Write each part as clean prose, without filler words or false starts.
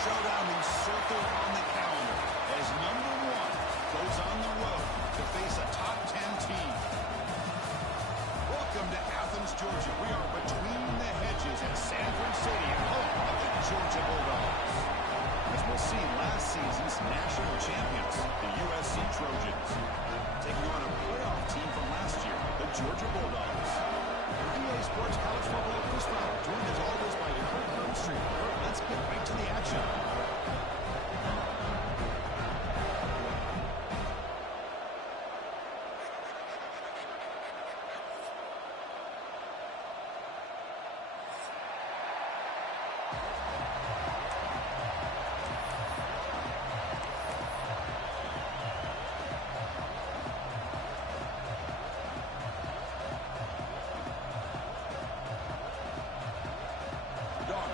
showdown we circle on the calendar as number 1 goes on the road to face a top 10 team. Welcome to Athens, Georgia. We are between the hedges at Sanford Stadium, home of the Georgia Bulldogs. As we'll see, last season's national champions, the USC Trojans, taking on a playoff team from last year, the Georgia Bulldogs. EA Sports College Football First Round, joined as always by your Kurt Street. Let's get right to the action.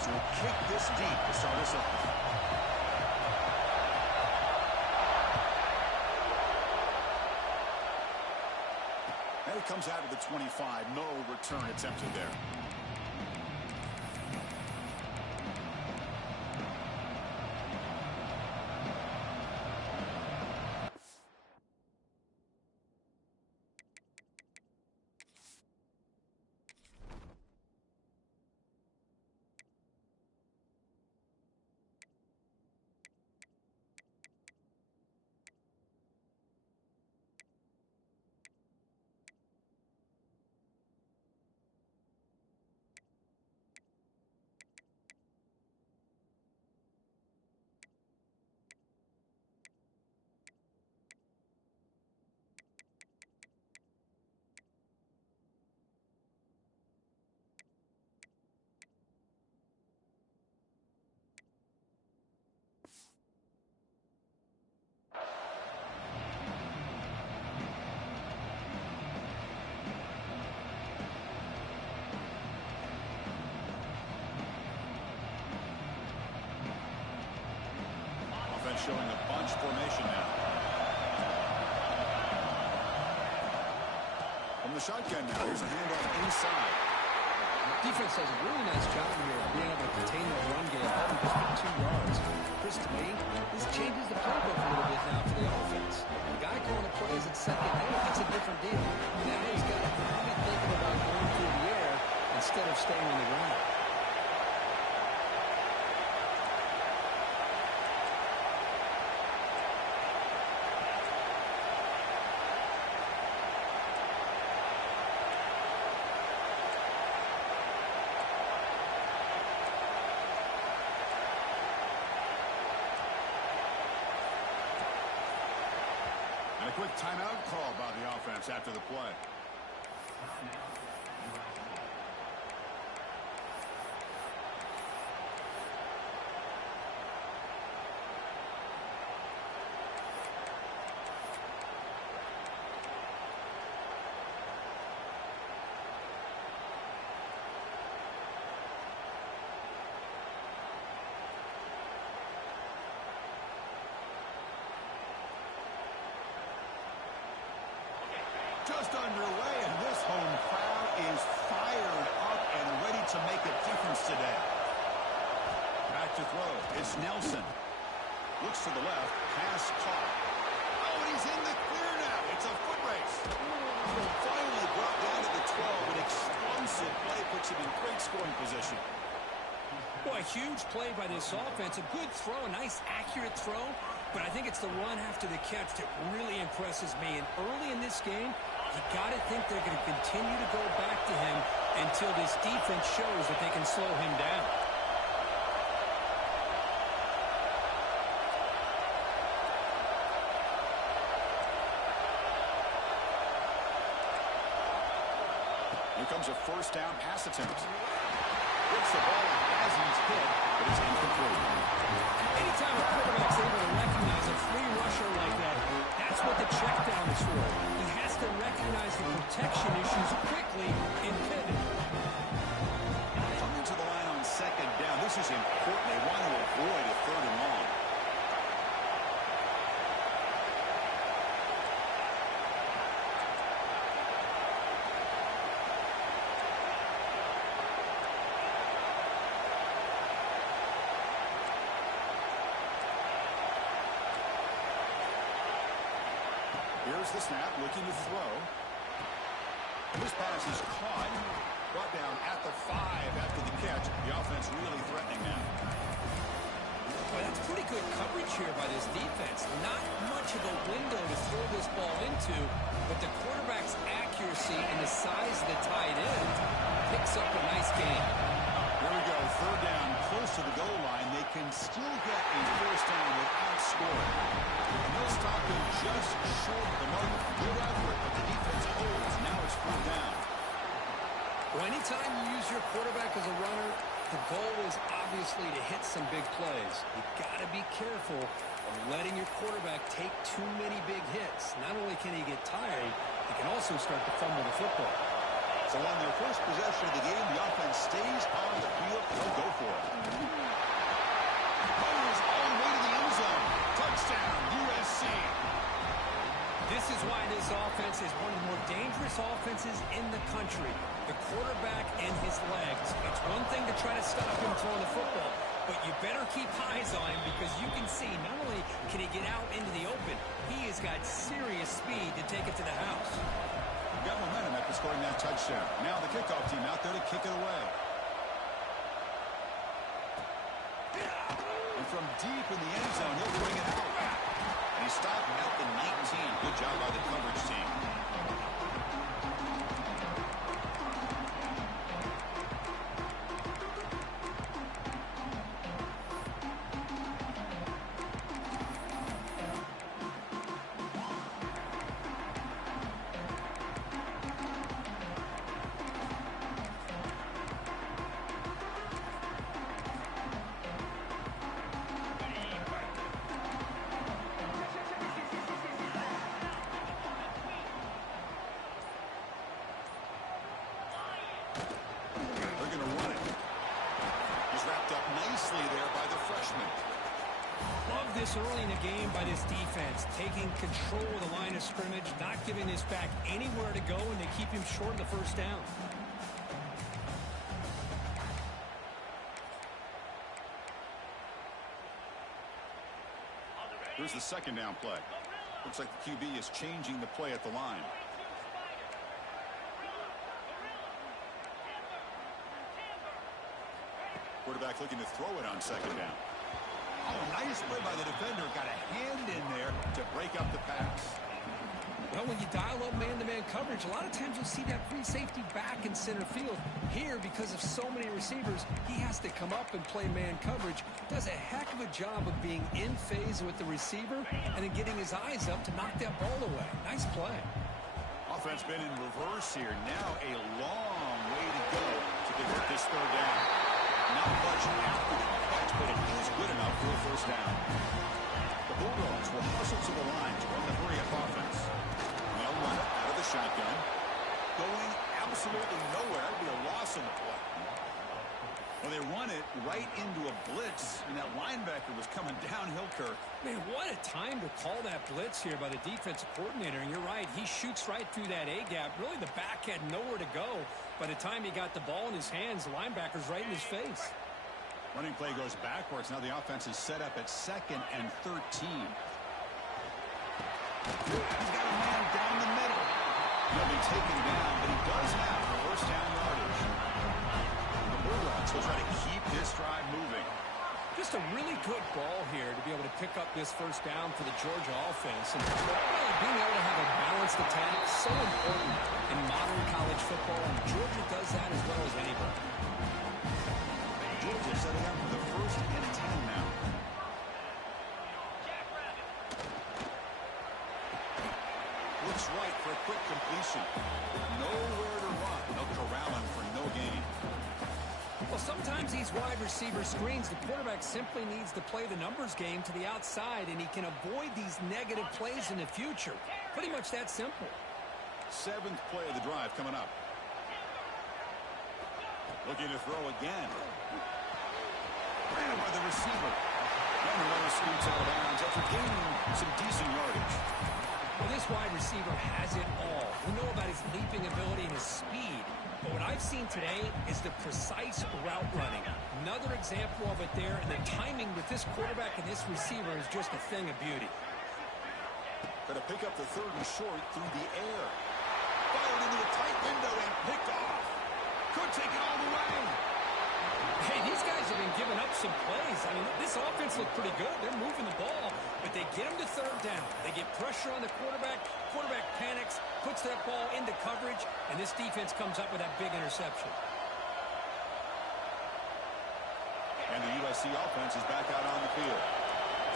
Will kick this deep to start us off. And it comes out of the 25. No return attempted there. Showing a bunch formation now. From the shotgun now, here's a handoff inside. Defense does a really nice job here of being able to contain the run game, holding just for 2 yards. Chris, to me, this changes the playbook a little bit now for the offense. The guy calling the plays at second, hey, it's a different deal. Now he's got to be thinking about going through the air instead of staying on the ground. And a quick timeout call by the offense after the play. Just underway, and this home crowd is fired up and ready to make a difference today. Back to throw. It's Nelson. Looks to the left. Pass caught. Oh, and he's in the clear now. It's a foot race. Finally brought down to the 12. An explosive play puts him in great scoring position. Boy, a huge play by this offense. A good throw, a nice accurate throw. But I think it's the run after the catch that really impresses me. And early in this game, you got to think they're going to continue to go back to him until this defense shows that they can slow him down. Here comes a first down pass attempt. Gets the ball as he's hit, but it's incomplete. Anytime a quarterback's able to recognize a free rusher like that, that's what the check down is for. He has to recognize the protection issues quickly and pivot. Coming to the line on second down. This is important. They want to avoid a third and long. Here's the snap, looking to throw. This pass is caught. Brought down at the 5 after the catch. The offense really threatening now. Boy, that's pretty good coverage here by this defense. Not much of a window to throw this ball into, but the quarterback's accuracy and the size of the tight end picks up a nice gain. Here we go, third down, close to the goal line. They can still get a first down without scoring. And they'll stop him just short of the mark. Good effort, but the defense holds. Now it's fourth down. Well, anytime you use your quarterback as a runner, the goal is obviously to hit some big plays. You've got to be careful of letting your quarterback take too many big hits. Not only can he get tired, he can also start to fumble the football. So on their first possession of the game, the offense stays on the field. They'll go for it. Goes all the way to the end zone. Touchdown, USC. This is why this offense is one of the more dangerous offenses in the country. The quarterback and his legs. It's one thing to try to stop him throwing the football, but you better keep eyes on him because you can see not only can he get out into the open, he has got serious speed to take it to the house. Got momentum after scoring that touchdown. Now the kickoff team out there to kick it away. And from deep in the end zone, he'll bring it out. And he stopped at the 19. Good job by the coverage team. Early in the game by this defense, taking control of the line of scrimmage, not giving this back anywhere to go, and they keep him short of the first down. Here's the second down play. Looks like the QB is changing the play at the line. Quarterback looking to throw it on second down. Oh, nice play by the defender. Got a hand in there to break up the pass. Well, when you dial up man-to-man coverage, a lot of times you'll see that free safety back in center field. Here, because of so many receivers, he has to come up and play man coverage. Does a heck of a job of being in phase with the receiver and then getting his eyes up to knock that ball away. Nice play. Offense been in reverse here. Now a long way to go to convert this third down. Not much after the catch, but it is good enough for a first down. The Bulldogs will hustle to the line to run the hurry-up offense. They'll run it out of the shotgun. Going absolutely nowhere. It'll be a loss in the play. Well, they run it right into a blitz, and that linebacker was coming downhill, Kirk. Man, what a time to call that blitz here by the defensive coordinator. And you're right, he shoots right through that A-gap. Really, the back had nowhere to go. By the time he got the ball in his hands, the linebacker's right in his face. Running play goes backwards. Now the offense is set up at 2nd and 13. He's got a man down the middle. He'll be taken down, but he does have first down yardage. The Bulldogs will try to keep this drive moving. Just a really good ball here to be able to pick up this first down for the Georgia offense. And really being able to have a balanced attack is so important in modern college football, and Georgia does that as well as anybody. Georgia setting up for the 1st and 10 now. Looks right for a quick completion. Nowhere to run. They'll corral him for no gain. Well, sometimes these wide receiver screens, the quarterback simply needs to play the numbers game to the outside, and he can avoid these negative plays in the future. Pretty much that simple. 7th play of the drive coming up. Looking to throw again. Ran by the receiver. And another scoots out of bounds after gaining some decent yardage. Well, this wide receiver has it all. We know about his leaping ability and his speed. But what I've seen today is the precise route running. Another example of it there, and the timing with this quarterback and this receiver is just a thing of beauty. Going to pick up the 3rd and short through the air. Fired into a tight window and picked off. Could take it all the way. Hey, these guys have been giving up some plays. I mean, this offense looked pretty good. They're moving the ball, but they get them to 3rd down. They get pressure on the quarterback. Quarterback panics, puts that ball into coverage, and this defense comes up with that big interception. And the USC offense is back out on the field.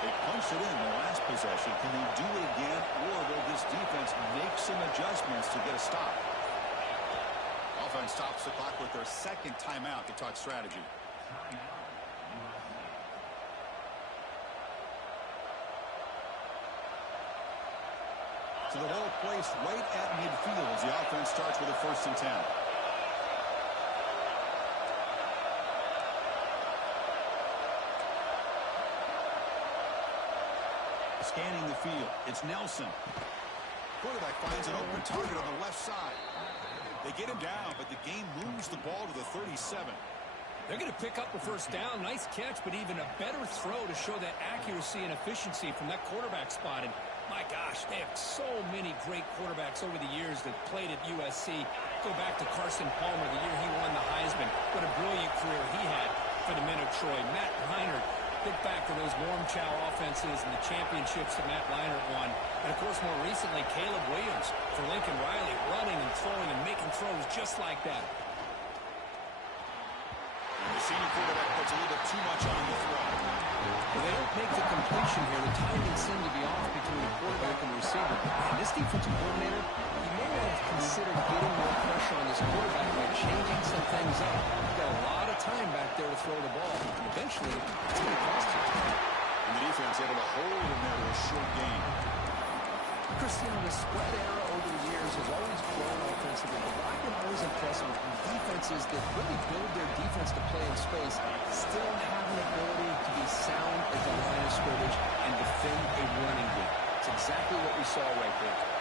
They punched it in the last possession. Can they do it again, or will this defense make some adjustments to get a stop? Offense stops the clock with their 2nd timeout to talk strategy. So the ball placed right at midfield as the offense starts with a 1st and 10. Scanning the field, it's Nelson. Quarterback finds an open target on the left side. They get him down, but the game moves the ball to the 37. They're going to pick up a 1st down. Nice catch, but even a better throw to show that accuracy and efficiency from that quarterback spot. And my gosh, they have so many great quarterbacks over the years that played at USC. Go back to Carson Palmer, the year he won the Heisman. What a brilliant career he had for the men of Troy. Matt Leinart, think back to those Norm Chow offenses and the championships that Matt Leinart won. And, of course, more recently, Caleb Williams for Lincoln Riley, running and throwing and making throws just like that. And the senior quarterback puts a little bit too much on the throw. Well, they don't make the completion here. The timing seemed to be off between the quarterback and the receiver. And this defensive coordinator, he may want to consider getting more pressure on this quarterback by changing some things up. He's got a lot of time back there to throw the ball. And eventually, it's going to cost him. And the defense able to hold him there to a short gain. Christian, the spread era over the years has always grown offensively, but I've been always impressed with defenses that really build their defense to play in space, still have an ability to be sound at the line of scrimmage and defend a running game. It's exactly what we saw right there.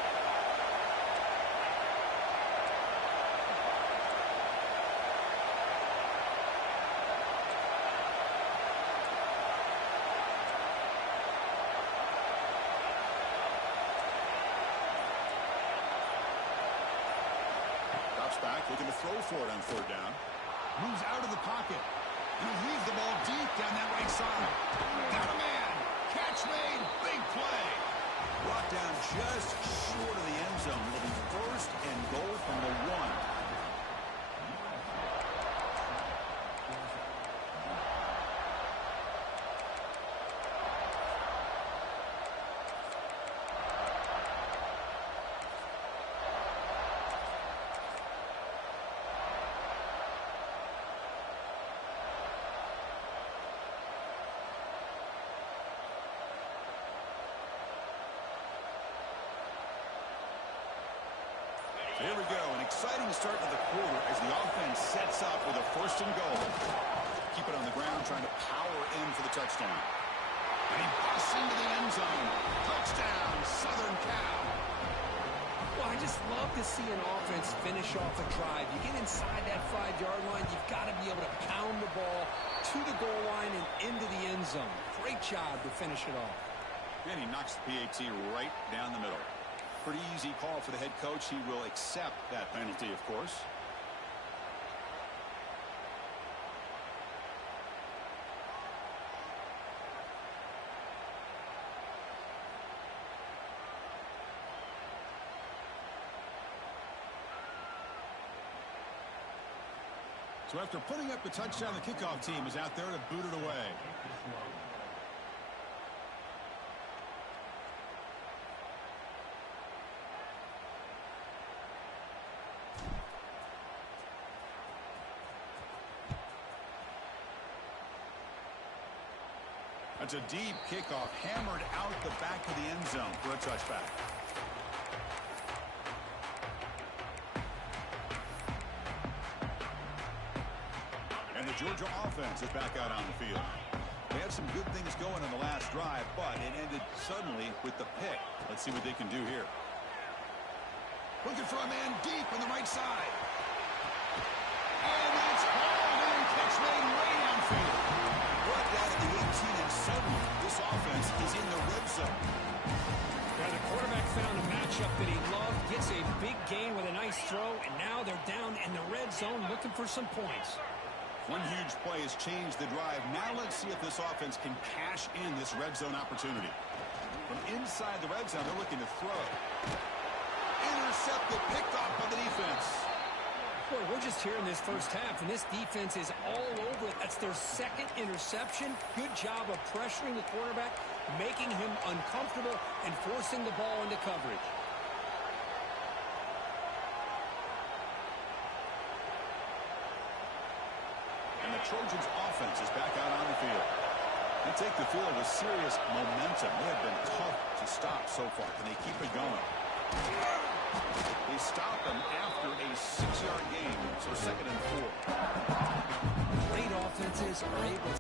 Back, looking to throw for it on 3rd down. Moves out of the pocket. He leaves the ball deep down that right side. Got a man. Catch made. Big play. Brought down just short of the end zone. It'll be 1st and goal from the 1. Here we go, an exciting start to the quarter as the offense sets up with a 1st and goal. Keep it on the ground, trying to power in for the touchdown. And he busts into the end zone. Touchdown, Southern Cal. Well, I just love to see an offense finish off a drive. You get inside that 5-yard line, you've got to be able to pound the ball to the goal line and into the end zone. Great job to finish it off. And he knocks the PAT right down the middle. Pretty easy call for the head coach. He will accept that penalty, of course. So after putting up the touchdown, the kickoff team is out there to boot it away. That's a deep kickoff, hammered out the back of the end zone for a touchback. And the Georgia offense is back out on the field. They had some good things going in the last drive, but it ended suddenly with the pick. Let's see what they can do here. Looking for a man deep on the right side. And it's hauled in, catch made way downfield. Brought down at the 18, and suddenly this offense is in the red zone. Yeah, the quarterback found a matchup that he loved, gets a big gain with a nice throw, and now they're down in the red zone looking for some points. One huge play has changed the drive. Now let's see if this offense can cash in this red zone opportunity. From inside the red zone, they're looking to throw. Intercepted, picked off by the defense. Boy, we're just here in this first half, and this defense is all over it. That's their second interception. Good job of pressuring the quarterback, making him uncomfortable, and forcing the ball into coverage. And the Trojans' offense is back out on the field. They take the field with serious momentum. They have been tough to stop so far. Can they keep it going? They stop them after a 6-yard gain, so 2nd and 4. Great offenses are able to...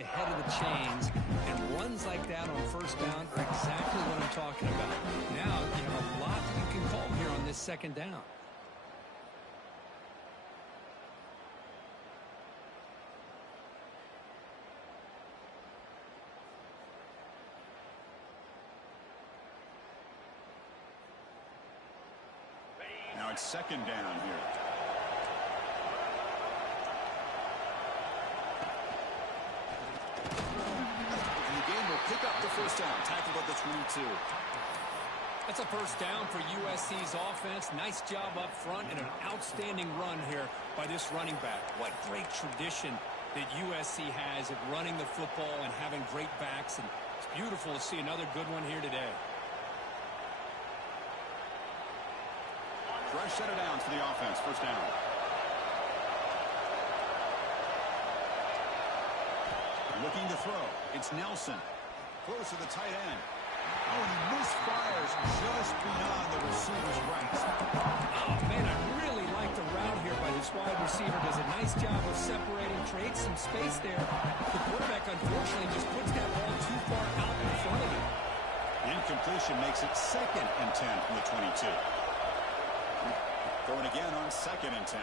ahead of the chains, and runs like that on first down are exactly what I'm talking about. Now you have a lot that you can call here on this 2nd down. Now it's 2nd down here. Pick up the first down, tackled at the 22. That's a first down for USC's offense. Nice job up front and an outstanding run here by this running back. What great tradition that USC has of running the football and having great backs, and it's beautiful to see another good one here today. Fresh set of downs for the offense, first down. Looking to throw, it's Nelson. Close to the tight end. Oh, and he misfires just beyond the receiver's grasp. Oh, man, I really like the route here by this wide receiver. Does a nice job of separating, creates some space there. The quarterback, unfortunately, just puts that ball too far out in front of him. The incompletion makes it 2nd and 10 from the 22. Going again on 2nd and 10.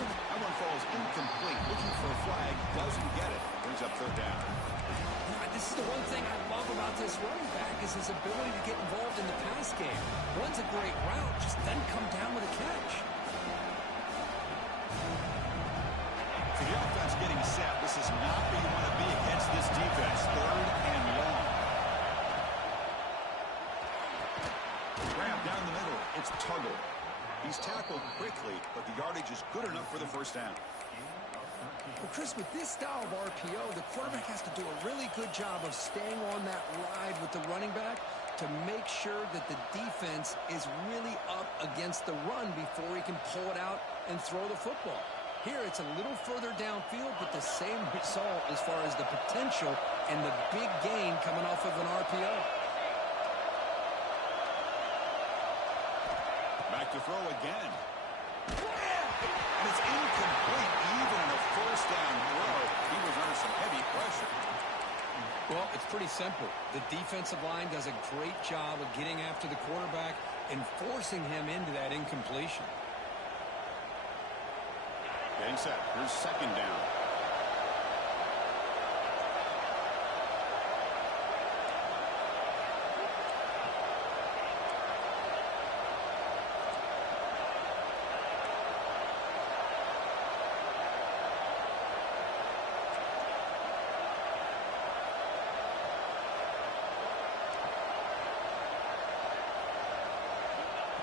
That one falls incomplete. Looking for a flag, doesn't get it. Brings up 3rd down. This is the one thing I love about this running back is his ability to get involved in the pass game. Runs a great route, just doesn't come down with a catch. So the offense getting set. This is not where you want to be against this defense. 3rd and long. Grab down the middle. It's Tuggle. He's tackled quickly, but the yardage is good enough for the first down. Well, Chris, with this style of RPO, the quarterback has to do a really good job of staying on that ride with the running back to make sure that the defense is really up against the run before he can pull it out and throw the football. Here, it's a little further downfield, but the same result as far as the potential and the big gain coming off of an RPO. Back to throw again. And it's incomplete. Even in a first down throw, he was under some heavy pressure. Well, it's pretty simple. The defensive line does a great job of getting after the quarterback and forcing him into that incompletion. Getting set. Here's second down.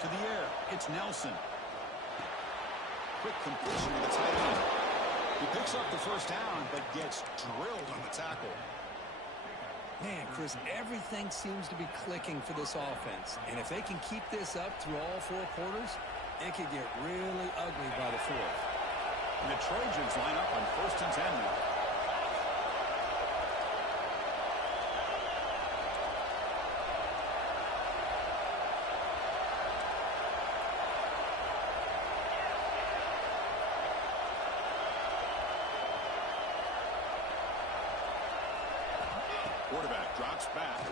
To the air, it's Nelson. Quick completion to the tight end. He picks up the first down, but gets drilled on the tackle. Man, Chris, everything seems to be clicking for this offense. And if they can keep this up through all four quarters, it could get really ugly by the fourth. And the Trojans line up on 1st and 10 now. Quarterback drops back.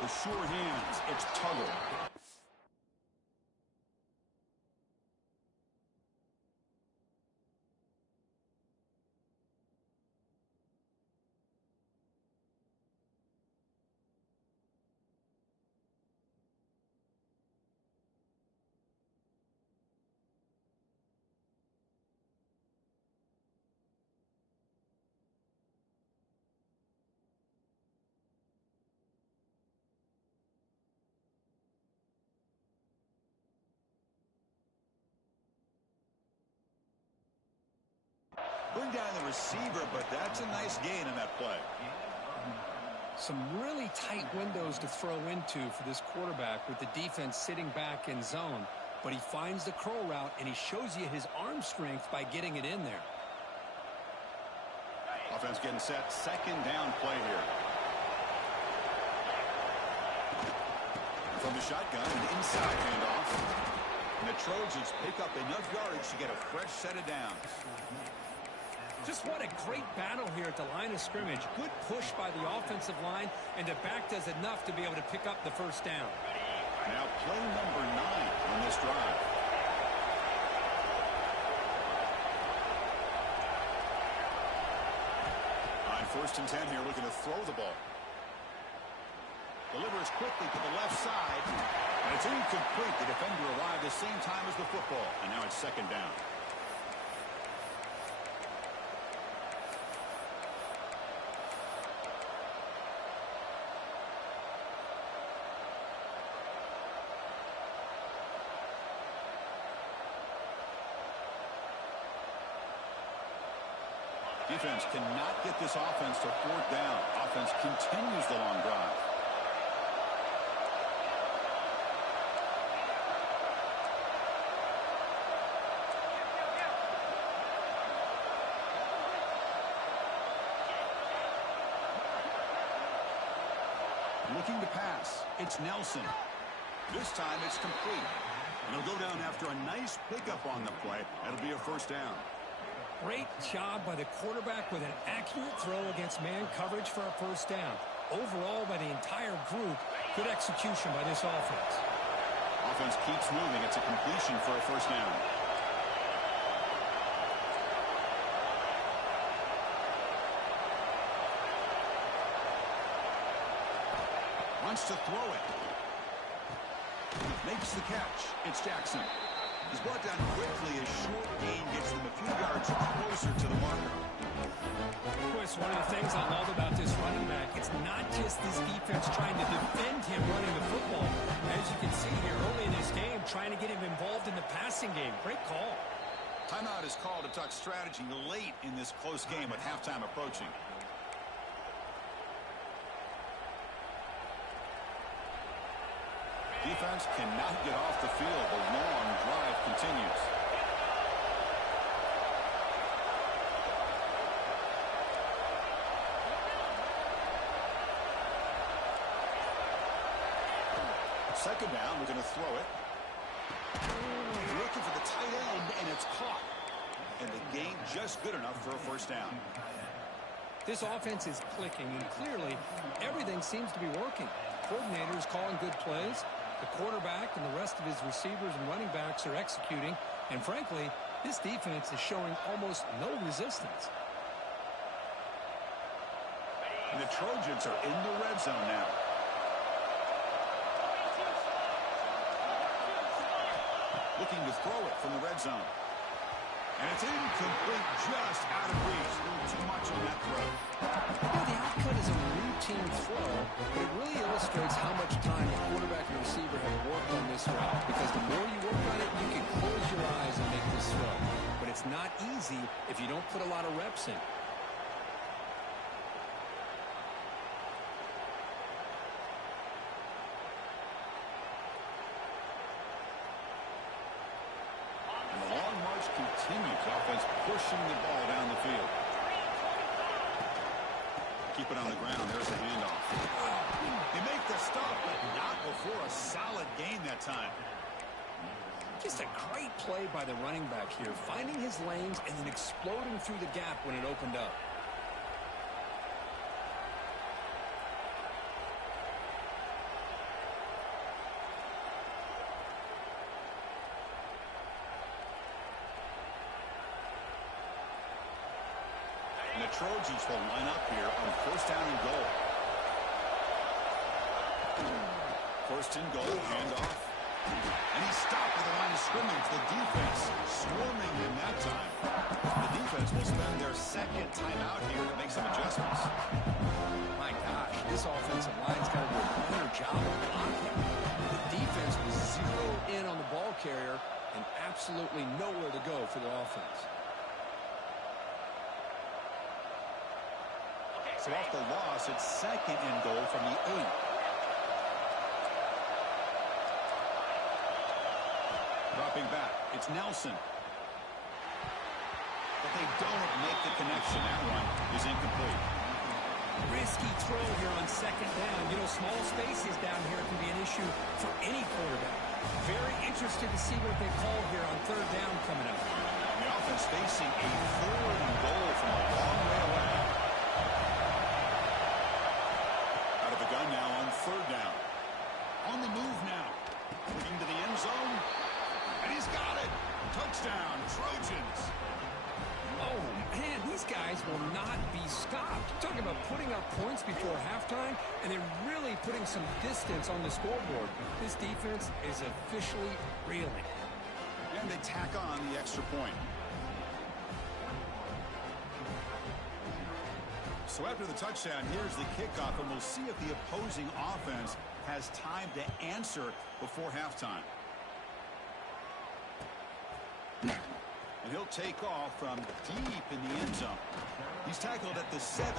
The sure hands. It's Tuggle. Bring down the receiver, but that's a nice gain in that play. Some really tight windows to throw into for this quarterback with the defense sitting back in zone. But he finds the curl route, and he shows you his arm strength by getting it in there. Offense getting set. Second down play here. From the shotgun, an inside handoff. And the Trojans pick up enough yardage to get a fresh set of downs. Just what a great battle here at the line of scrimmage. Good push by the offensive line, and the back does enough to be able to pick up the first down. Now play number 9 on this drive. On 1st and 10 here, looking to throw the ball. Delivers quickly to the left side, and it's incomplete. The defender arrived the same time as the football, and now it's second down. Defense cannot get this offense to 4th down. Offense continues the long drive. Looking to pass. It's Nelson. This time it's complete. And he'll go down after a nice pickup on the play. That'll be a first down. Great job by the quarterback with an accurate throw against man coverage for a first down. Overall, by the entire group, good execution by this offense. Offense keeps moving. It's a completion for a first down. Wants to throw it. Makes the catch. It's Jackson. He's brought down quickly. A short gain gets them a few yards closer to the marker. Chris, one of the things I love about this running back, it's not just this defense trying to defend him running the football. As you can see here early in this game, trying to get him involved in the passing game. Great call. Timeout is called to talk strategy late in this close game with halftime approaching. Defense cannot get off the field. The long drive continues. Second down, we're going to throw it. Looking for the tight end, and it's caught. And the gain just good enough for a first down. This offense is clicking, and clearly everything seems to be working. Coordinators calling good plays. The quarterback and the rest of his receivers and running backs are executing. And frankly, this defense is showing almost no resistance. And the Trojans are in the red zone now. Looking to throw it from the red zone. And it's incomplete, just out of reach. A little too much on that throw. Well, the outcut is a routine throw, but it really illustrates how much time the quarterback and receiver have worked on this route. Because the more you work on it, you can close your eyes and make this throw. But it's not easy if you don't put a lot of reps in. Continues. Offense pushing the ball down the field. Keep it on the ground. There's the handoff. They make the stop, but not before a solid gain that time. Just a great play by the running back here, finding his lanes and then exploding through the gap when it opened up. And the Trojans will line up here on first down and goal. First and goal, handoff. And he's stopped at the line of scrimmage. The defense swarming him that time. The defense will spend their second timeout here to make some adjustments. My gosh, this offensive line's got to do a better job of blocking. The defense was zeroed in on the ball carrier and absolutely nowhere to go for the offense. So off the loss, it's second and goal from the 8. Dropping back, it's Nelson. But they don't make the connection. That one is incomplete. Risky throw here on second down. You know, small spaces down here can be an issue for any quarterback. Very interested to see what they call here on third down coming up. The offense facing a third and goal from a long way away. Gun now on third down. On the move now. Looking to the end zone. And he's got it. Touchdown, Trojans. Oh, man, these guys will not be stopped. Talking about putting up points before halftime and then really putting some distance on the scoreboard. This defense is officially reeling. And they tack on the extra point. So after the touchdown, here's the kickoff, and we'll see if the opposing offense has time to answer before halftime. And he'll take off from deep in the end zone. He's tackled at the 17,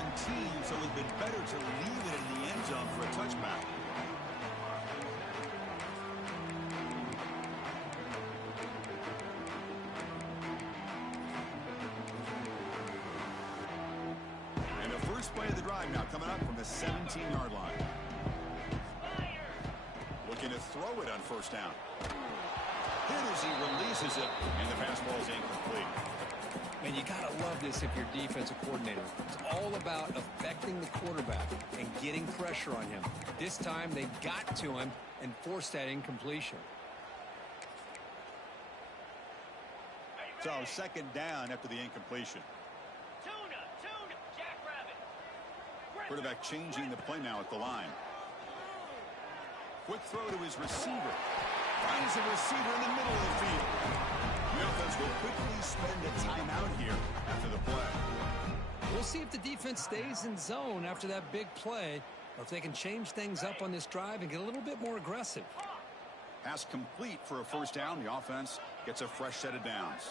so it'd been better to leave it in the end zone for a touchback. Play of the drive now coming up from the 17-yard line. Looking to throw it on first down. Hit as he releases it, and the pass ball is incomplete. Man, you got to love this if you're defensive coordinator. It's all about affecting the quarterback and getting pressure on him. This time they got to him and forced that incompletion. So second down after the incompletion. Quarterback changing the play now at the line. Quick throw to his receiver. Finds a receiver in the middle of the field. The offense will quickly spend a timeout here after the play. We'll see if the defense stays in zone after that big play, or if they can change things up on this drive and get a little bit more aggressive. Pass complete for a first down. The offense gets a fresh set of downs.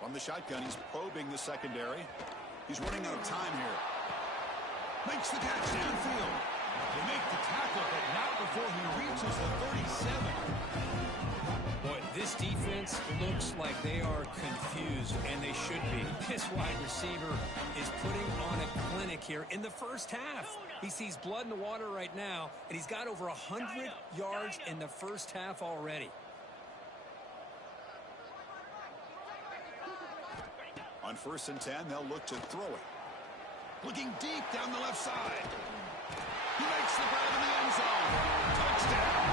From the shotgun, he's probing the secondary. He's running out of time here. Makes the catch downfield. They make the tackle, but not before he reaches the 37. Boy, this defense looks like they are confused, and they should be. This wide receiver is putting on a clinic here in the first half. He sees blood in the water right now, and he's got over 100 yards in the first half already. On On 1st and 10, they'll look to throw it. Looking deep down the left side. He makes the grab in the end zone. Touchdown.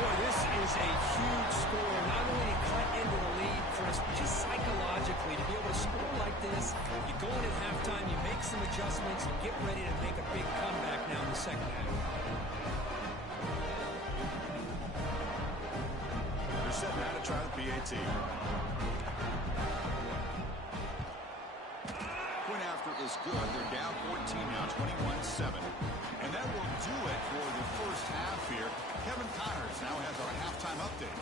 Boy, this is a huge score. Not only to cut into the lead, Chris, but just psychologically to be able to score like this. You go in at halftime, you make some adjustments, you get ready to make a big comeback now in the second half. They're setting out to try the PAT. Point after is good. They're down 14 now, 21-7. And that will do it for the first half here. Kevin Connors now has our halftime update.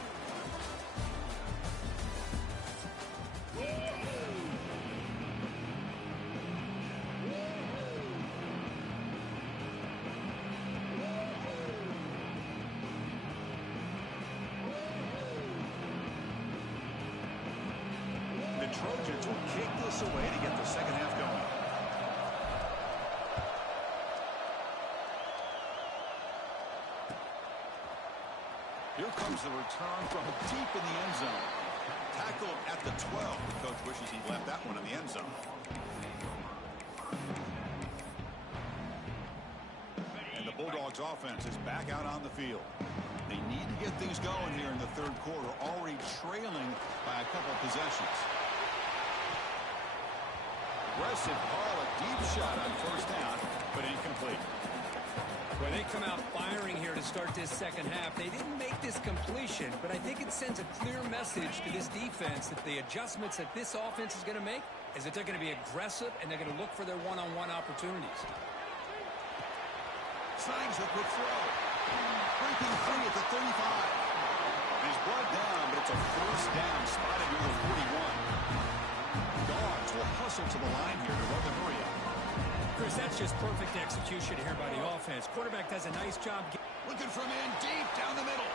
The Trojans will kick this away to get the second half going. Here comes the return from deep in the end zone. Tackled at the 12. The coach wishes he'd left that one in the end zone. And the Bulldogs offense is back out on the field. They need to get things going here in the third quarter, already trailing by a couple possessions. Aggressive call, a deep shot on 1st down, but incomplete. Well, they come out firing here to start this second half. They didn't make this completion, but I think it sends a clear message to this defense that the adjustments that this offense is going to make is that they're going to be aggressive and they're going to look for their one-on-one opportunities. Signs a quick throw. Breaking free at the 35. He's brought down, but it's a 1st down spotted near the 41. Dogs will hustle to the line here to run the hurry up. Chris, that's just perfect execution here by the offense. Quarterback does a nice job. Looking from in deep down the middle.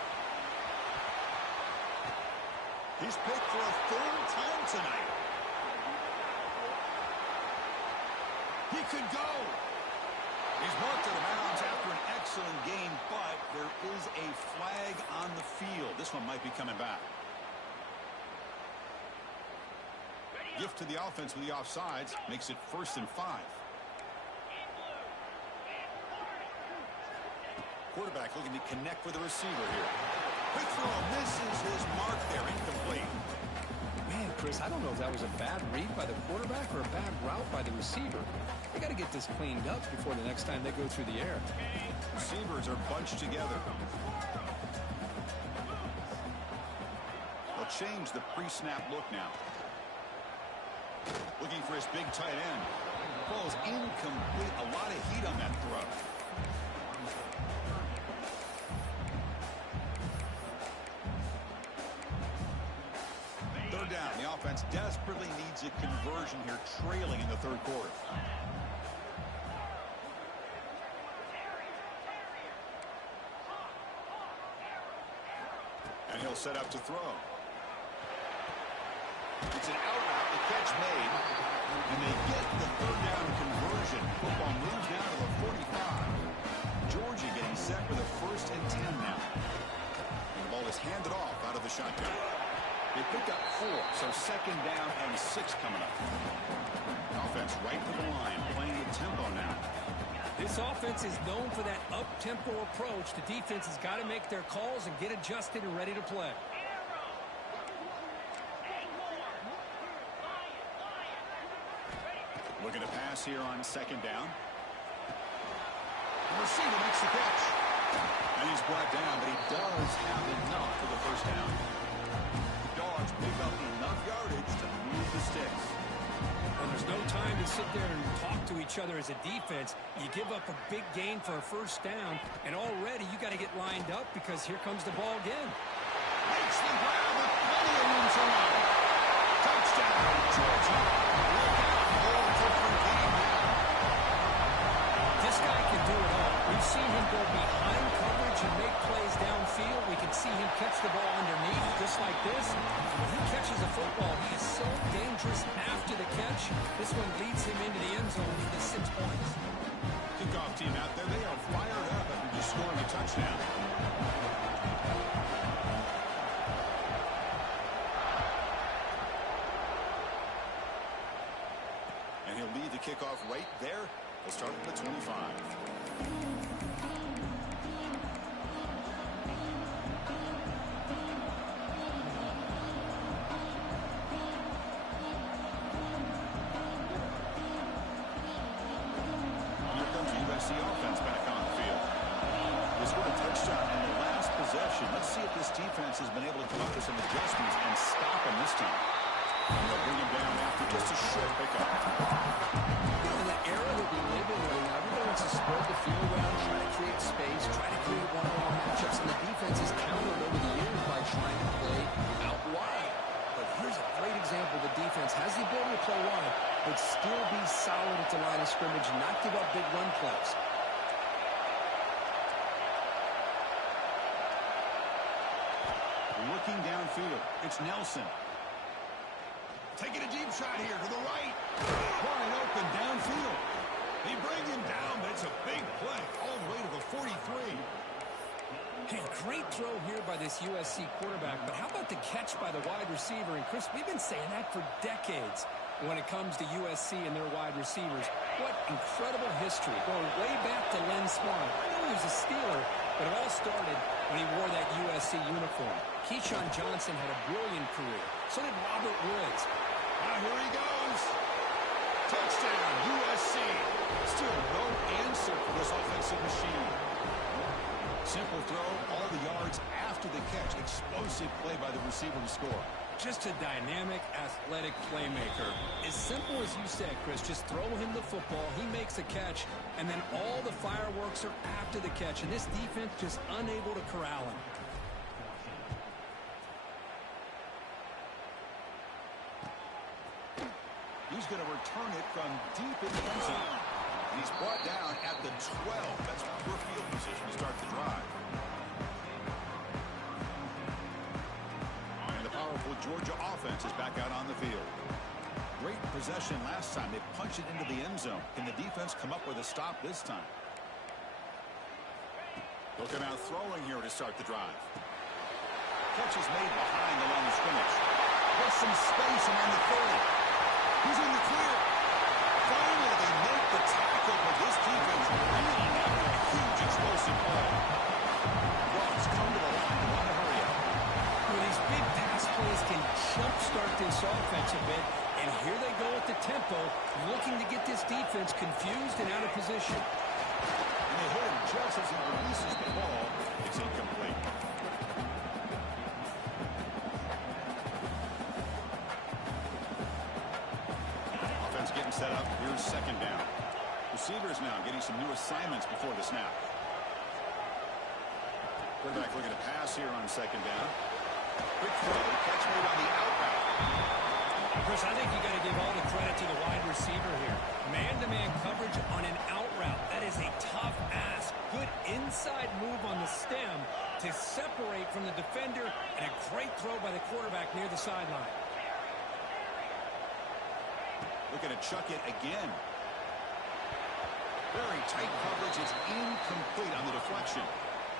He's picked for a 3rd time tonight. He could go. He's marked out of bounds after an excellent game, but there is a flag on the field. This one might be coming back. Gift to the offense with the offsides makes it 1st and 5. Quarterback looking to connect with the receiver here. Quick throw, misses his mark there, incomplete. Man, Chris, I don't know if that was a bad read by the quarterback or a bad route by the receiver. They got to get this cleaned up before the next time they go through the air. Receivers are bunched together. They'll change the pre-snap look now. Looking for his big tight end. Ball's incomplete. A lot of heat on that throw. Down. The offense desperately needs a conversion here, trailing in the third quarter. And he'll set up to throw. It's an out route, the catch made, and they get the 3rd down conversion. Football moves down to the 45. Georgia getting set for the 1st and 10 now. And the ball is handed off out of the shotgun. They picked up 4, so 2nd down and 6 coming up. Offense right to the line, playing with tempo now. This offense is known for that up-tempo approach. The defense has got to make their calls and get adjusted and ready to play. Looking to pass here on 2nd down. The receiver makes the catch. And he's brought down, but he does have enough for the 1st down. Dogs pick up enough yardage to move the sticks. Well, there's no time to sit there and talk to each other as a defense. You give up a big gain for a 1st down, and already you got to get lined up because here comes the ball again. Makes the grab with plenty of room to run. Touchdown, Georgia. Look out, whole different game now. This guy can do it all. We've seen him go behind coverage and make plays downfield. We can see him catch the ball underneath just like this. When he catches a football, he is so dangerous after the catch. This one leads him into the end zone for the 6 points. Kickoff team out there, they are fired up after just scoring a touchdown. kickoff right there. They'll start at the 25. Offense back on the field. They scored a touchdown in the last possession. Let's see if this defense has been able to come up with some adjustments and stop him this time. And they'll bring him down after just a short pickup. In the era that we live in right now, everybody wants to spread the field around, try to create space, try to create one-on-one matchups, and the defense has countered over the years by trying to play out wide. But here's a great example. The defense has the ability to play wide, but still be solid at the line of scrimmage, not give up big run plays. Looking downfield, it's Nelson. Taking a deep shot here to the right. Wide open downfield. They bring him down, but it's a big play all the way to the 43. Hey, great throw here by this USC quarterback, but how about the catch by the wide receiver? And, Chris, we've been saying that for decades when it comes to USC and their wide receivers. What incredible history, going way back to Len Swan. I know he was a Steeler, but it all started when he wore that USC uniform. Keyshawn Johnson had a brilliant career. So did Robert Woods. Now here he goes. Touchdown, USC. Still no answer for this offensive machine. Simple throw, all the yards after the catch. Explosive play by the receiver to score. Just a dynamic, athletic playmaker. As simple as you said, Chris, just throw him the football, he makes a catch, and then all the fireworks are after the catch, and this defense just unable to corral him. He's going to return it from deep in the end zone. He's brought down at the 12. That's poor field position to start the drive. And the powerful Georgia offense is back out on the field. Great possession last time. They punched it into the end zone. Can the defense come up with a stop this time? Looking out throwing here to start the drive. Catch is made behind the line of scrimmage. There's some space around the 30. He's in the clear. Finally, they make the tackle, but this defense really having a huge explosive play. Bronx come to the line to want to hurry up. Well, these big pass plays can jumpstart this offense a bit, and here they go at the tempo, looking to get this defense confused and out of position. And they hit him just as he releases the ball. It's incomplete. Getting set up. Here's second down. Receivers now getting some new assignments before the snap. Quarterback looking to pass here on second down. Quick throw. Catch made on the out route. Chris, I think you got to give all the credit to the wide receiver here. Man-to-man coverage on an out route. That is a tough ask. Good inside move on the stem to separate from the defender, and a great throw by the quarterback near the sideline. Looking to chuck it again. Very tight coverage. It's incomplete on the deflection.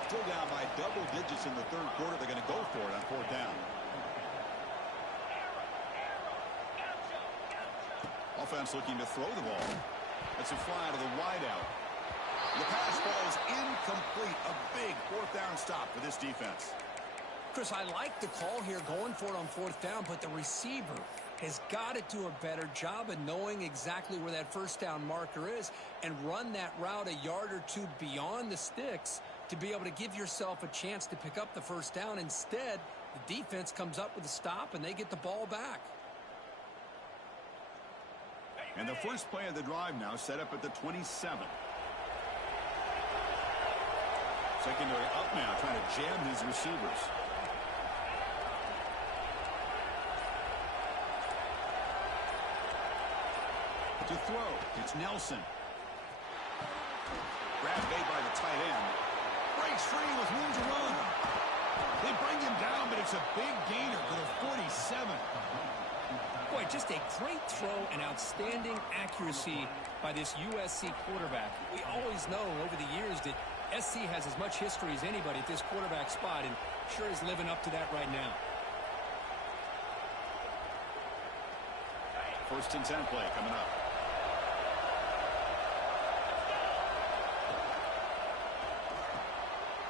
Still down by double digits in the third quarter. They're going to go for it on fourth down. Offense looking to throw the ball. That's a fly to the wideout. The pass ball is incomplete. A big fourth down stop for this defense. Chris, I like the call here, going for it on fourth down, but the receiver has got to do a better job of knowing exactly where that first down marker is and run that route a yard or two beyond the sticks to be able to give yourself a chance to pick up the first down. Instead, the defense comes up with a stop and they get the ball back. And the first play of the drive now set up at the 27. Secondary up now, trying to jam his receivers. To throw, it's Nelson. Grab made by the tight end. Breaks free with room to run. They bring him down, but it's a big gainer for the 47. Boy, just a great throw and outstanding accuracy by this USC quarterback. We always know over the years that SC has as much history as anybody at this quarterback spot, and sure is living up to that right now. First and 10 play coming up.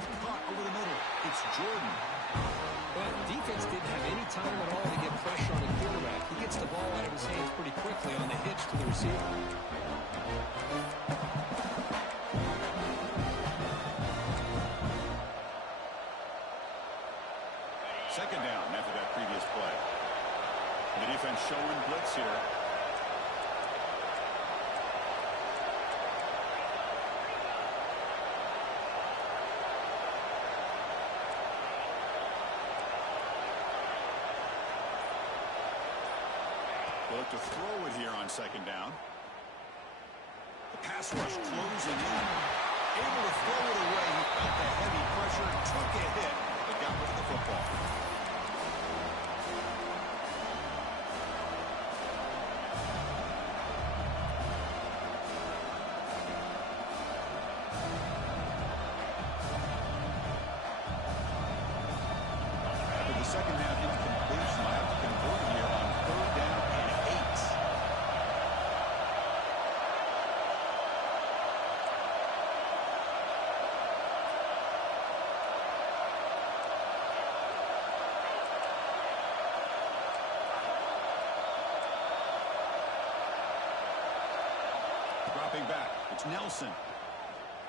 Caught over the middle. It's Jordan. Well, defense didn't have any time at all to get pressure on the quarterback. He gets the ball out of his hands pretty quickly on the hitch to the receiver. Second down after that previous play. The defense showing blitz here. Look to throw it here on second down. The pass rush closing in. Able to throw it away. He felt the heavy pressure, took a hit, but got rid of the football. After the second half incompletion, I have to convert here on third down and 8. Dropping back, it's Nelson.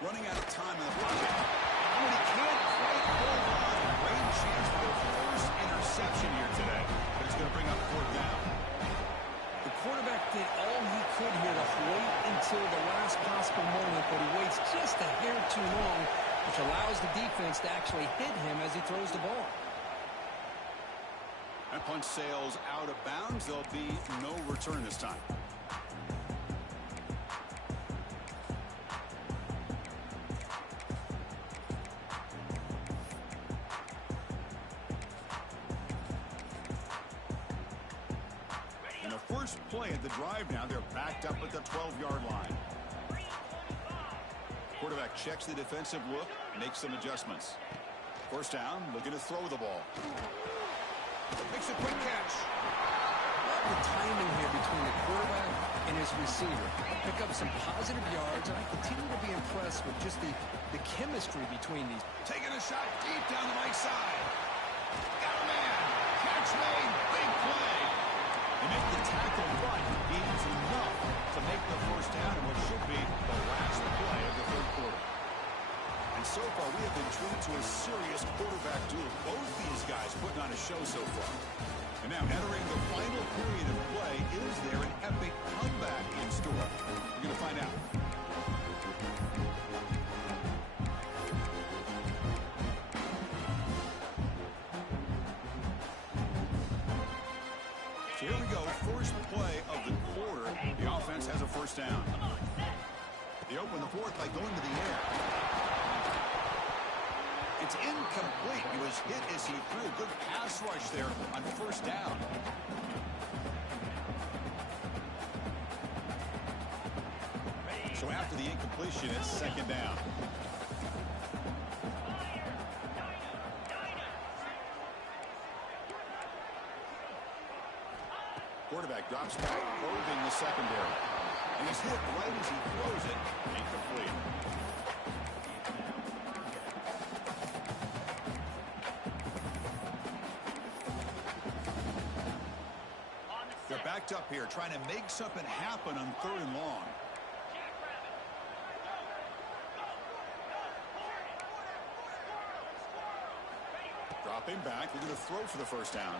Running out of time in the pocket. Oh, he can't quite hold on. Great chance for their first interception here today. But it's going to bring up fourth down. The quarterback did all he could here to wait until the last possible moment, but he waits just a hair too long, which allows the defense to actually hit him as he throws the ball. That punch sails out of bounds. There'll be no return this time. And the first play of the drive now, they're backed up at the 12-yard line. Quarterback checks the defensive look, makes some adjustments. First down, looking to throw the ball. Makes a quick catch. The timing here between the quarterback and his receiver. Pick up some positive yards, and I continue to be impressed with just the chemistry between these. Taking a shot deep down the right side. Got a man. Catch made. Big play. They make the tackle, but he's enough to make the first down in what should be the last play of the third quarter. And so far, we have been treated to a serious quarterback duel. Both these guys putting on a show so far. And now entering the final period of play, is there an epic comeback in store? We're going to find out. So here we go, first play of the quarter. The offense has a first down. They open the fourth by going to the air. It's incomplete. He was hit as he threw. Good pass rush there on first down. So after the incompletion, it's second down. Quarterback drops back, probing the secondary. And he's hit right as he throws it. Incomplete. They're backed up here, trying to make something happen on third and long. Dropping back, looking to throw for the first down.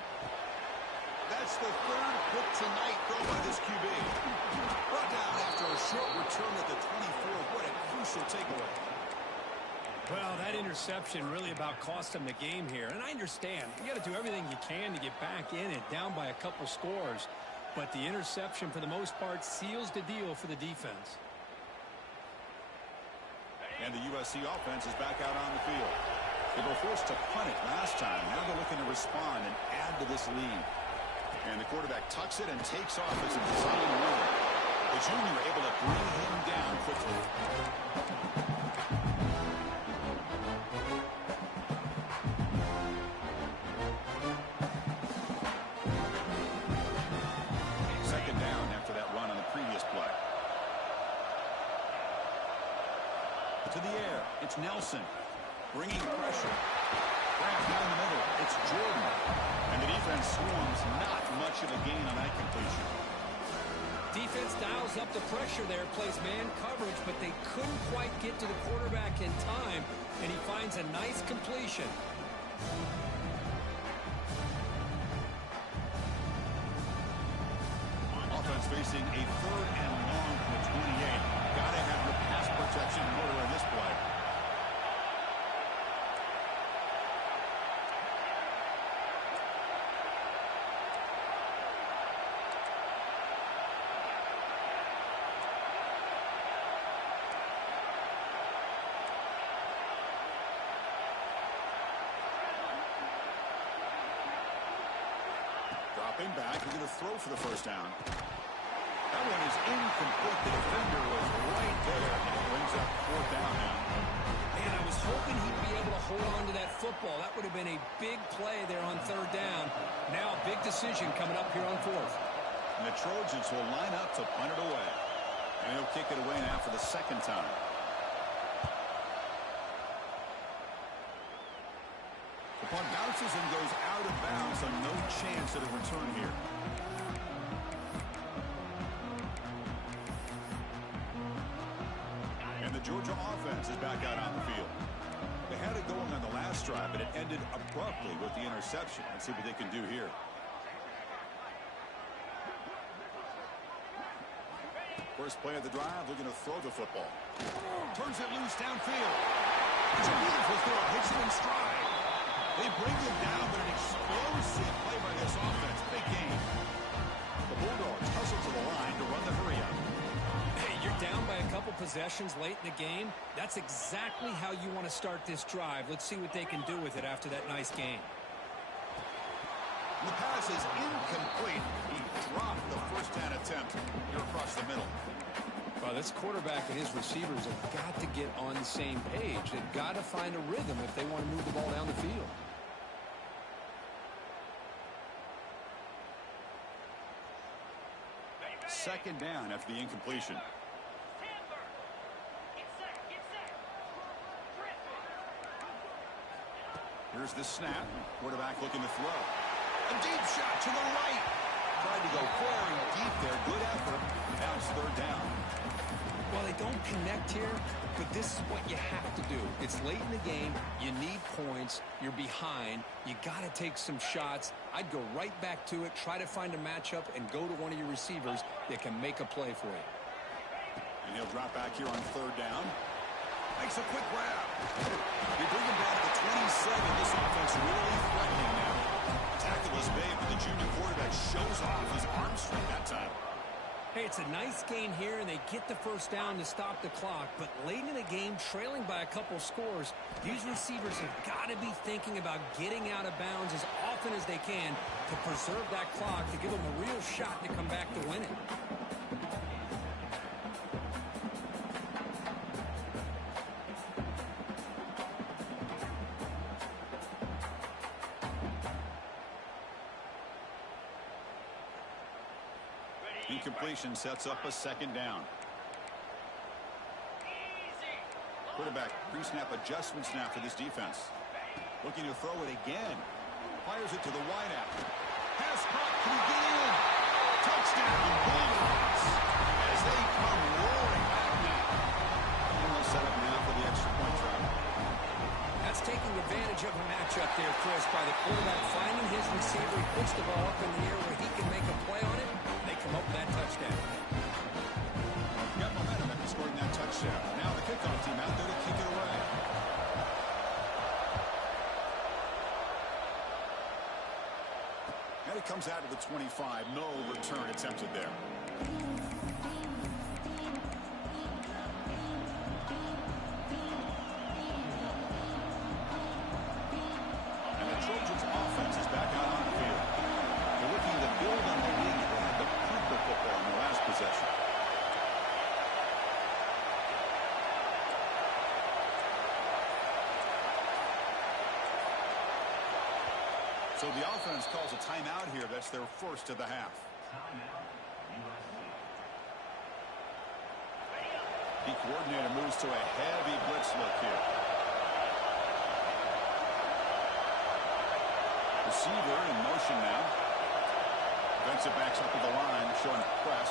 That's the third hit tonight thrown by this QB. Brought down after a short return at the 24. What a crucial takeaway. Well, that interception really about cost him the game here. And I understand. You got to do everything you can to get back in it, down by a couple scores. But the interception, for the most part, seals the deal for the defense. And the USC offense is back out on the field. They were forced to punt it last time. Now they're looking to respond and add to this lead. And the quarterback tucks it and takes off as a design run. The junior able to bring him down quickly. Second down after that run on the previous play. To the air, it's Nelson. bringing pressure. Grab down the middle. It's Jordan. And the defense swarms. Not much of a gain on that completion. Defense dials up the pressure there, plays man coverage, but they couldn't quite get to the quarterback in time, and he finds a nice completion. Offense facing a 3rd and long from the 28. Gotta have your pass protection in order in this play. Dropping back, we're going to throw for the first down. That one is incomplete. The defender was right there, and it brings up 4th down now. Man, I was hoping he'd be able to hold on to that football. That would have been a big play there on 3rd down. Now a big decision coming up here on 4th. And the Trojans will line up to punt it away. And he'll kick it away now for the 2nd time. The punt bounces and goes out of bounds, so no chance at a return here. And the Georgia offense is back out on the field. They had it going on the last drive, but it ended abruptly with the interception. Let's see what they can do here. First play of the drive, they're going to throw the football. Turns it loose downfield. It's a beautiful throw. Hits it in stride. They bring him down, but an explosive play by this offense. Big game. The Bulldogs hustle to the line to run the hurry-up. Hey, you're down by a couple possessions late in the game. That's exactly how you want to start this drive. Let's see what they can do with it after that nice game. The pass is incomplete. He dropped the first down attempt here across the middle. Well, this quarterback and his receivers have got to get on the same page. They've got to find a rhythm if they want to move the ball down the field. Second down after the incompletion. Here's the snap. Quarterback looking to throw. A deep shot to the right. Tried to go very deep there. Good effort. Now it's 3rd down. Well, they don't connect here, but this is what you have to do. It's late in the game. You need points. You're behind. You got to take some shots. I'd go right back to it, try to find a matchup, and go to one of your receivers that can make a play for you. And he'll drop back here on 3rd down. Makes a quick grab. They bring him down to the 27. This offense really threatening now. Tackle is made, but the junior quarterback shows off his arm strength that time. Hey, it's a nice gain here, and they get the first down to stop the clock. But late in the game, trailing by a couple scores, these receivers have got to be thinking about getting out of bounds as often as they can to preserve that clock, to give them a real shot to come back to win it. Incompletion sets up a 2nd down. Quarterback pre-snap adjustments now for this defense. Looking to throw it again. Fires it to the wideout. Pass caught. Can he get in? Touchdown, Bulldogs. As they come roaring back now. And they'll set up now for the extra point try. That's taking advantage of a matchup there, Chris, by the quarterback finding his receiver. He puts the ball up in the air where he can make a play on it. They come up with that touchdown. Got momentum after scoring that touchdown. Now the kickoff team out there to kick it away. And it comes out to the 25. No return attempted there. And the Trojans offense is back out on the field. They're looking to build on the lead that had to punt the football in the last possession. So the offense calls a timeout here. That's their first of the half. The coordinator moves to a heavy blitz look here. receiver in motion now. Defensive backs up at the line, showing press.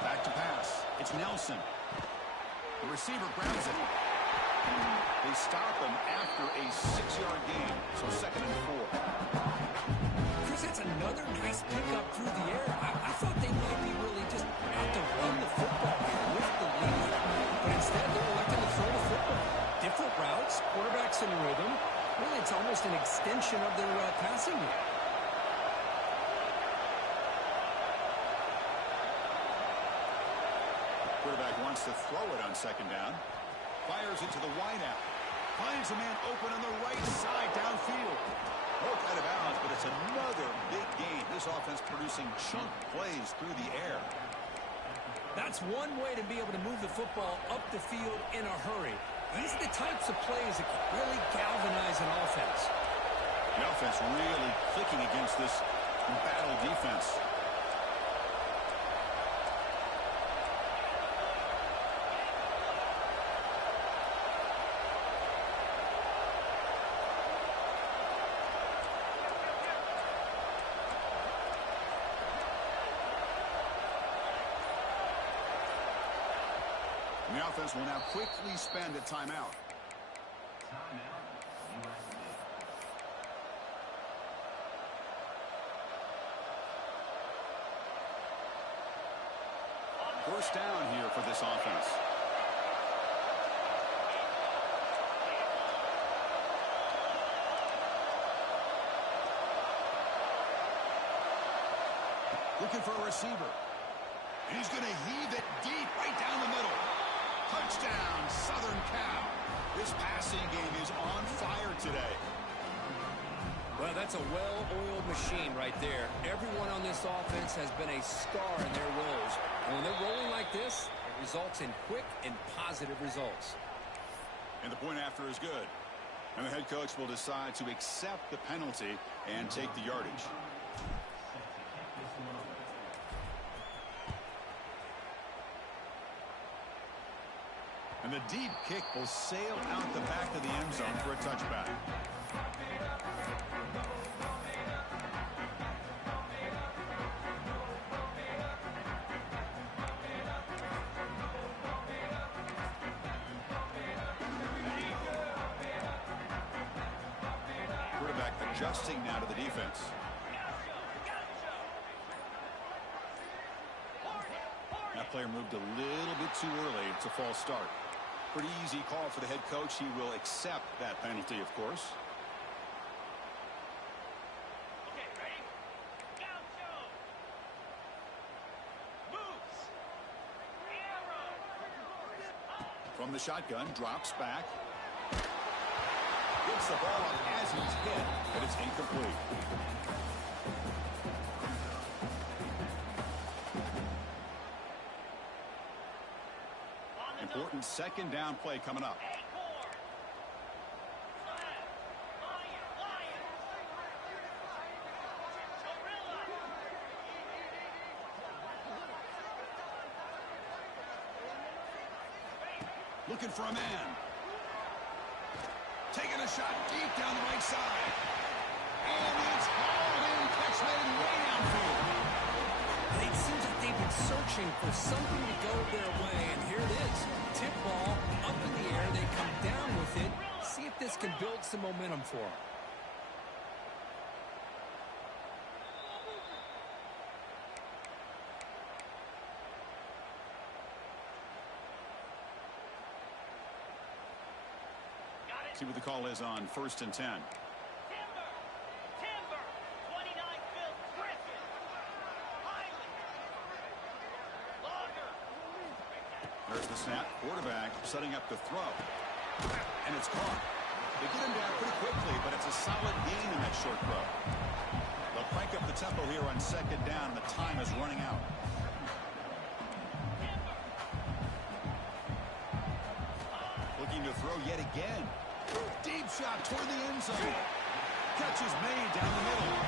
Back to pass. It's Nelson. The receiver grabs it. They stop him after a 6-yard gain, so 2nd and 4. Chris, that's another nice pickup through the air. I thought they might be really just out to run the football here with the lead. But instead, they're electing to throw the football. Different routes, quarterbacks in rhythm. Really, it's almost an extension of their passing game. Quarterback wants to throw it on 2nd down. Fires it to the wideout. Finds a man open on the right side downfield. Broke out of bounds, but it's another big gain. This offense producing chunk plays through the air. That's one way to be able to move the football up the field in a hurry. These are the types of plays that can really galvanize an offense. The offense really clicking against this battle defense. The offense will now quickly spend a timeout. First down here for this offense. Looking for a receiver. He's going to heave it deep right down the middle. Touchdown, Southern Cal. This passing game is on fire today. Well, that's a well-oiled machine right there. Everyone on this offense has been a star in their roles. And when they're rolling like this, it results in quick and positive results. And the point after is good. And the head coach will decide to accept the penalty and take the yardage. And the deep kick will sail out the back of the end zone for a touchback. Quarterback adjusting now to the defense. That player moved a little bit too early. It's a false start. Pretty easy call for the head coach. He will accept that penalty, of course. Okay, ready? Gaucho! Moves! Arrow! From the shotgun, drops back. Gets the ball up as he's hit, but it's incomplete. Important 2nd down play coming up. Looking for a man. Taking a shot deep down the right side. And it's hauled in. Catch made way downfield. It seems like they've been searching for something to go their way, and here it is. Tip ball up in the air. They come down with it. See if this can build some momentum for them. See what the call is on 1st and 10. Timber, 29 Phil Griffin, Highland, Logger. There's the snap. Quarterback setting up the throw. And it's caught. They get him down pretty quickly, but it's a solid gain in that short throw. They'll crank up the tempo here on 2nd down, and the time is running out. Looking to throw yet again. Deep shot toward the end zone. Catch is made down the middle.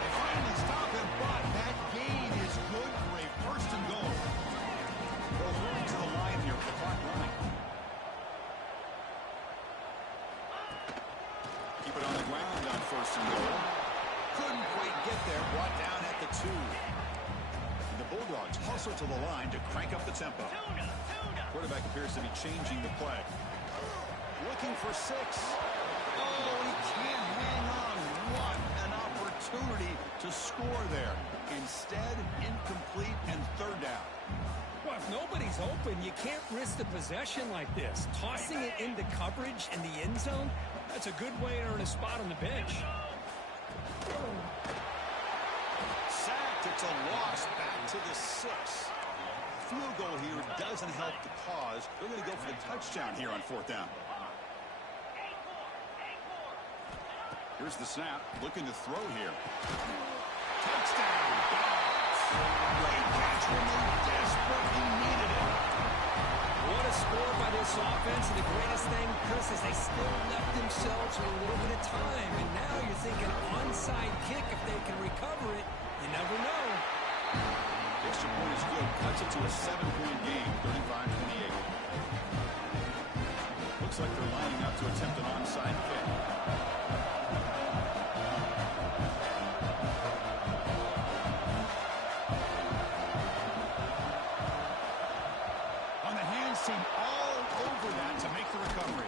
They finally stop him, but that gain is good for a 1st and goal. They'll hurry to the line here with the clock running. whistle to the line to crank up the tempo. Quarterback appears to be changing the play. Looking for 6. Oh, he can't hang on. What an opportunity to score there. Instead, incomplete and third down. Well, if nobody's open, you can't risk the possession like this. Tossing it into coverage in the end zone, that's a good way to earn a spot on the bench. Sacked. It's a loss back to the 6. Field goal here doesn't help the cause. They're going to go for the touchdown here on 4th down. Here's the snap. Looking to throw here. Touchdown. Great catch when they desperately needed it. What a score by this offense. And the greatest thing, Chris, is they still left themselves with a little bit of time. And now you're thinking onside kick. If they can recover it, you never know. Extra point is good. Cuts it to a 7-point game, 35-28. Looks like they're lining up to attempt an onside kick. On the hands team, all over that to make the recovery.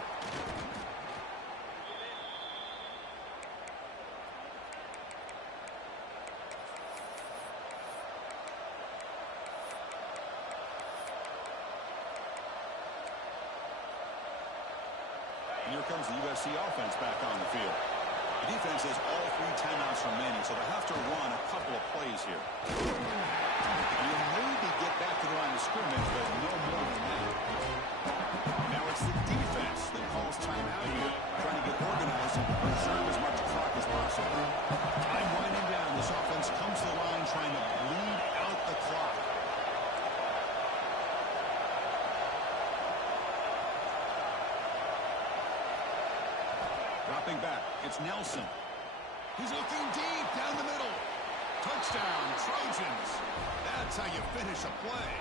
And here comes the USC offense back on the field. The defense has all 3 timeouts remaining, so they have to run a couple of plays here. And you'll maybe get back to the line of scrimmage, but no more than that. Now it's the defense that calls timeout here, trying to get organized and preserve as much clock as possible. Time winding down. This offense comes to the line trying to bleed out the clock. Dropping back, it's Nelson. He's looking deep down the middle. Touchdown, Trojans. That's how you finish a play.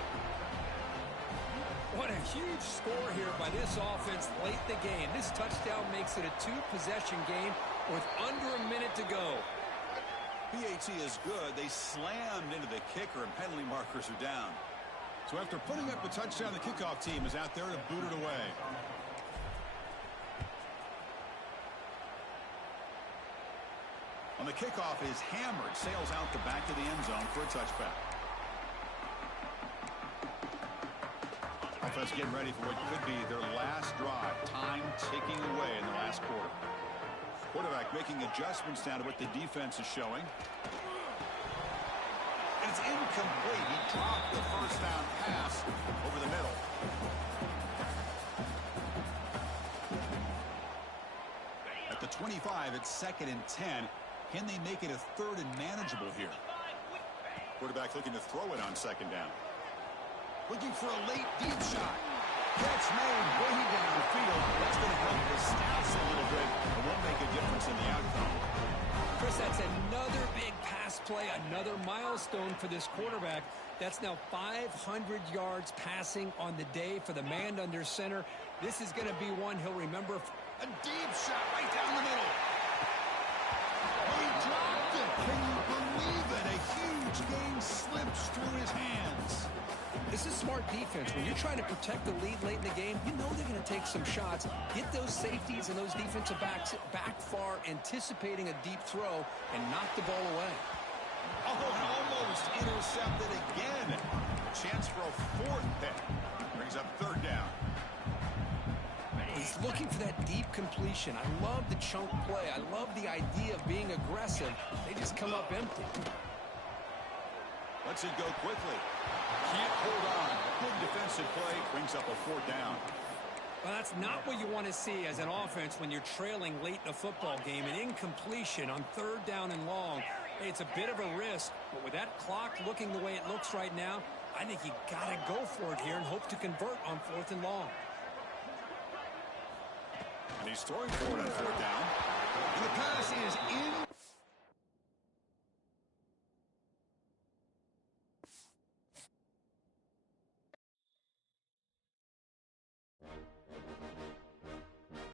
What a huge score here by this offense late in the game. This touchdown makes it a 2-possession game with under a minute to go. PAT is good. They slammed into the kicker, and penalty markers are down. So after putting up a touchdown, the kickoff team is out there to boot it away. On the kickoff is hammered, sails out the back of the end zone for a touchback. Offense getting ready for what could be their last drive. Time ticking away in the last quarter. Quarterback making adjustments down to what the defense is showing. It's incomplete. He dropped the first down pass over the middle. At the 25, it's 2nd and 10. Can they make it a 3rd and manageable here? Quarterback looking to throw it on 2nd down. Looking for a late deep shot. Catch made way downfield. That's going to help the stats a little bit. It won't make a difference in the outcome. Chris, that's another big pass play, another milestone for this quarterback. That's now 500 yards passing on the day for the man under center. This is going to be one he'll remember. A deep shot right down the middle. He dropped it. Can you believe it? A huge game slips through his hands. This is smart defense. When you're trying to protect the lead late in the game, you know they're going to take some shots. Get those safeties and those defensive backs back far, anticipating a deep throw, and knock the ball away. Oh, almost intercepted again. A chance for a 4th pick. Brings up 3rd down. He's looking for that deep completion. I love the chunk play. I love the idea of being aggressive. They just come up empty. Lets it go quickly. Can't hold on. Good defensive play brings up a 4th down. Well, that's not what you want to see as an offense when you're trailing late in a football game. An incompletion on 3rd down and long. Hey, it's a bit of a risk, but with that clock looking the way it looks right now, I think you got to go for it here and hope to convert on 4th and long. And he's throwing for it on 4th down. And the pass is in.